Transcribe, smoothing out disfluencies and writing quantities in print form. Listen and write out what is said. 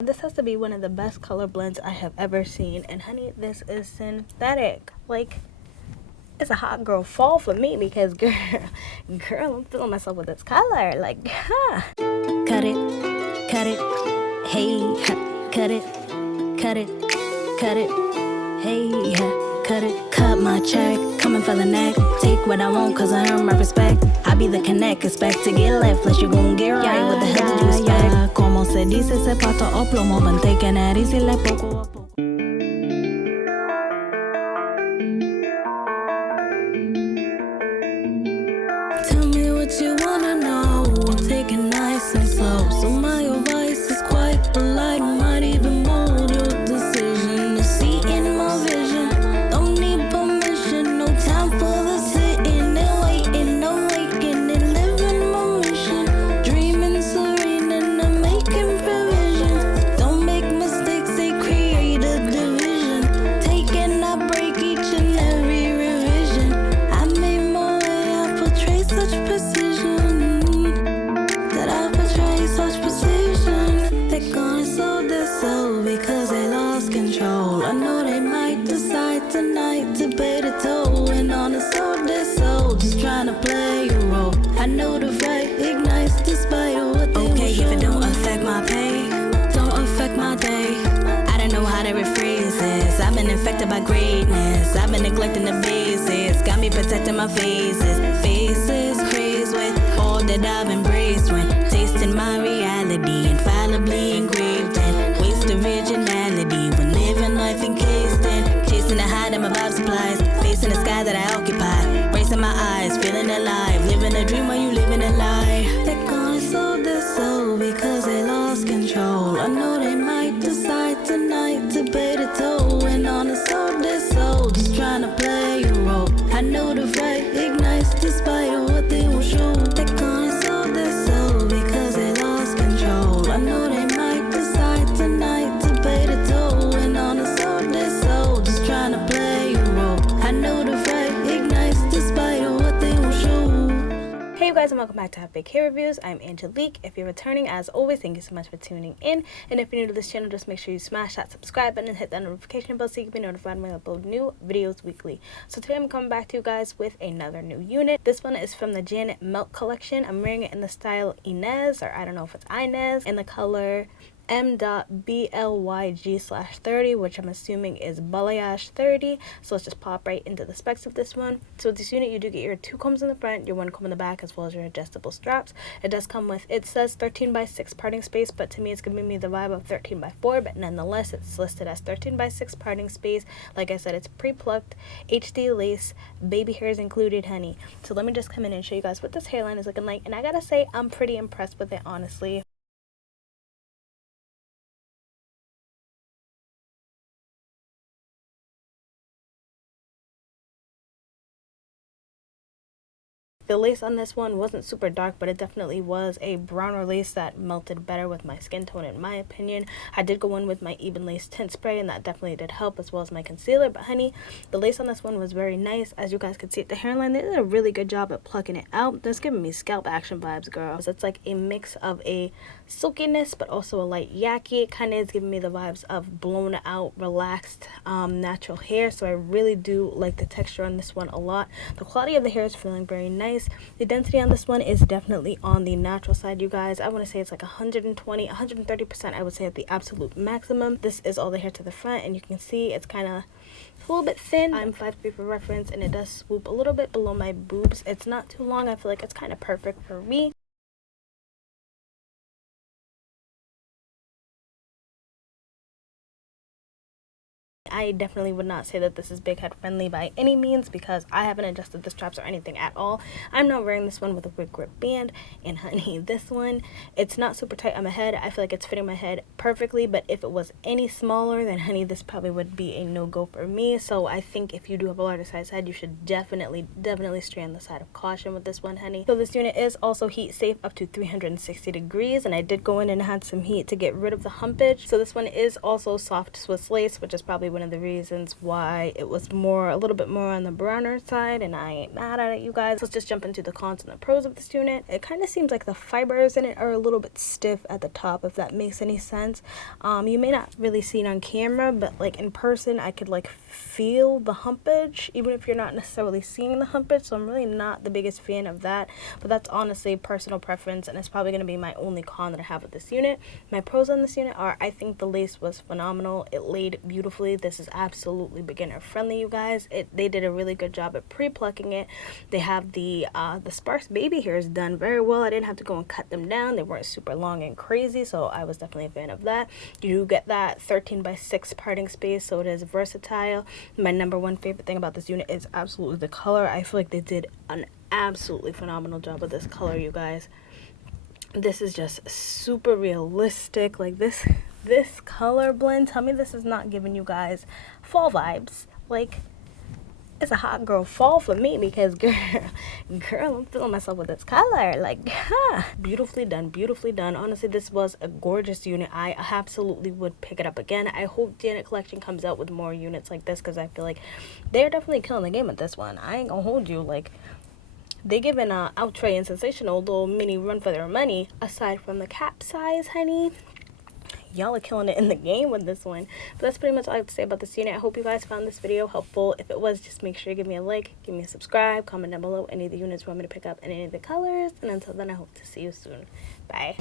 This has to be one of the best color blends I have ever seen. And honey, this is synthetic. Like, it's a hot girl fall for me because girl, I'm feeling myself with this color. Like, huh. Cut it, hey, cut it, hey, cut it. Cut my check, coming for the neck. Take what I want, cause I earn my respect. I be the connect, expect to get left, unless you gon' get right. What the hell did you expect? Como se dice, se pato o plomo, but taking it easy like poco a poco. Tell me what you wanna know, take it nice and slow. So my advice is quite polite, might even mold your decision. You see in my vision, don't need permission, no time for the sitting and waiting, no waking and living my mission. Dreaming serene and I'm making provisions. Don't make mistakes, they create a division. Taking I break each and every revision. I made my way, I portray such precision, that I portray such precision. They're gonna sold their soul because they lost control. I know they might decide tonight to pay the toll. And on the sold their soul, just trying to play a role. I know the fight ignites despite of what they okay, if it don't affect my pay, don't affect my day. I don't know how to rephrase this. I've been infected by greatness. I've been neglecting the basics. Got me protecting my faces. Faces crazed with all that I've embraced when tasting my reality, infallibly engraved in waste originality. When living life encased in chasing the high that my vibe supplies, facing the sky that I occupy, bracing my eyes, feeling alive, living a dream while you living a lie. They're gonna sold their soul because they lost control. I know they might decide tonight to pay the toll. And on the sold their soul, just trying to play a role. I know the fight ignites despite of what they will show. They're gonna sold their soul because they lost control. I know they might decide tonight to pay the toll. And on the sold their soul, just trying to play a role. I know the fight ignites despite of what they will show. Hey you guys, and welcome back to Have Big Hair Reviews. I'm Angelique. If you're returning, as always, thank you so much for tuning in. And if you're new to this channel, just make sure you smash that subscribe button and hit that notification bell so you can be notified when I upload new videos weekly. So today I'm coming back to you guys with another new unit. This one is from the Janet Melt collection. I'm wearing it in the style Inez, or I don't know if it's Inez, in the color M.BLYG/30, which I'm assuming is balayage 30. So let's just pop right into the specs of this one. So with this unit, you do get your 2 combs in the front, your 1 comb in the back, as well as your adjustable straps. It does come with, it says 13x6 parting space, but to me it's giving me the vibe of 13x4, but nonetheless it's listed as 13x6 parting space. Like I said, it's pre-plucked HD lace, baby hairs included, honey. So let me just come in and show you guys what this hairline is looking like, and I gotta say I'm pretty impressed with it, honestly. The lace on this one wasn't super dark, but it definitely was a browner lace that melted better with my skin tone, in my opinion. I did go in with my Even Lace tint spray, and that definitely did help, as well as my concealer. But honey, the lace on this one was very nice. As you guys could see at the hairline, they did a really good job at plucking it out. That's giving me scalp action vibes, girl. So it's like a mix of a silkiness, but also a light yaki. It kind of is giving me the vibes of blown out, relaxed, natural hair. So I really do like the texture on this one a lot. The quality of the hair is feeling very nice. The density on this one is definitely on the natural side, you guys. I want to say it's like 120, 130%, I would say, at the absolute maximum. This is all the hair to the front, and you can see it's kind of a little bit thin. I'm 5'3" for reference, and it does swoop a little bit below my boobs. It's not too long. I feel like it's kind of perfect for me. I definitely would not say that this is big head friendly by any means, because I haven't adjusted the straps or anything at all. I'm not wearing this one with a wig grip band, and honey, this one, it's not super tight on my head. I feel like it's fitting my head perfectly, but if it was any smaller, then honey, this probably would be a no-go for me. So I think if you do have a larger size head, you should definitely stray on the side of caution with this one, honey. So this unit is also heat safe up to 360 degrees, and I did go in and had some heat to get rid of the humpage. So this one is also soft Swiss lace, which is probably one of the reasons why it was a little bit more on the browner side, and I ain't mad at it, you guys. Let's just jump into the cons and the pros of this unit. It kind of seems like the fibers in it are a little bit stiff at the top, if that makes any sense. You may not really see it on camera, but like in person I could like feel the humpage, even if you're not necessarily seeing the humpage, so I'm really not the biggest fan of that, but that's honestly personal preference, and it's probably going to be my only con that I have with this unit. My pros on this unit are, I think the lace was phenomenal. It laid beautifully. This is absolutely beginner friendly, you guys. They did a really good job at pre-plucking it. They have the sparse baby hairs done very well. I didn't have to go and cut them down. They weren't super long and crazy, so I was definitely a fan of that. You get that 13x6 parting space, so it is versatile. My number one favorite thing about this unit is absolutely the color. I feel like they did an absolutely phenomenal job with this color, you guys. This is just super realistic. Like this color blend, tell me this is not giving you guys fall vibes. Like, it's a hot girl fall for me, because girl, I'm feeling myself with this color. Like, beautifully done. Honestly, this was a gorgeous unit. I absolutely would pick it up again. I hope Janet Collection comes out with more units like this, because I feel like they're definitely killing the game with this one. I ain't gonna hold you. Like, they giving Outre and Sensational a little mini run for their money. Aside from the cap size, honey, y'all are killing it in the game with this one. But that's pretty much all I have to say about this unit. I hope you guys found this video helpful. If it was, just make sure you give me a like, give me a subscribe, comment down below any of the units you want me to pick up and any of the colors. And until then, I hope to see you soon. Bye.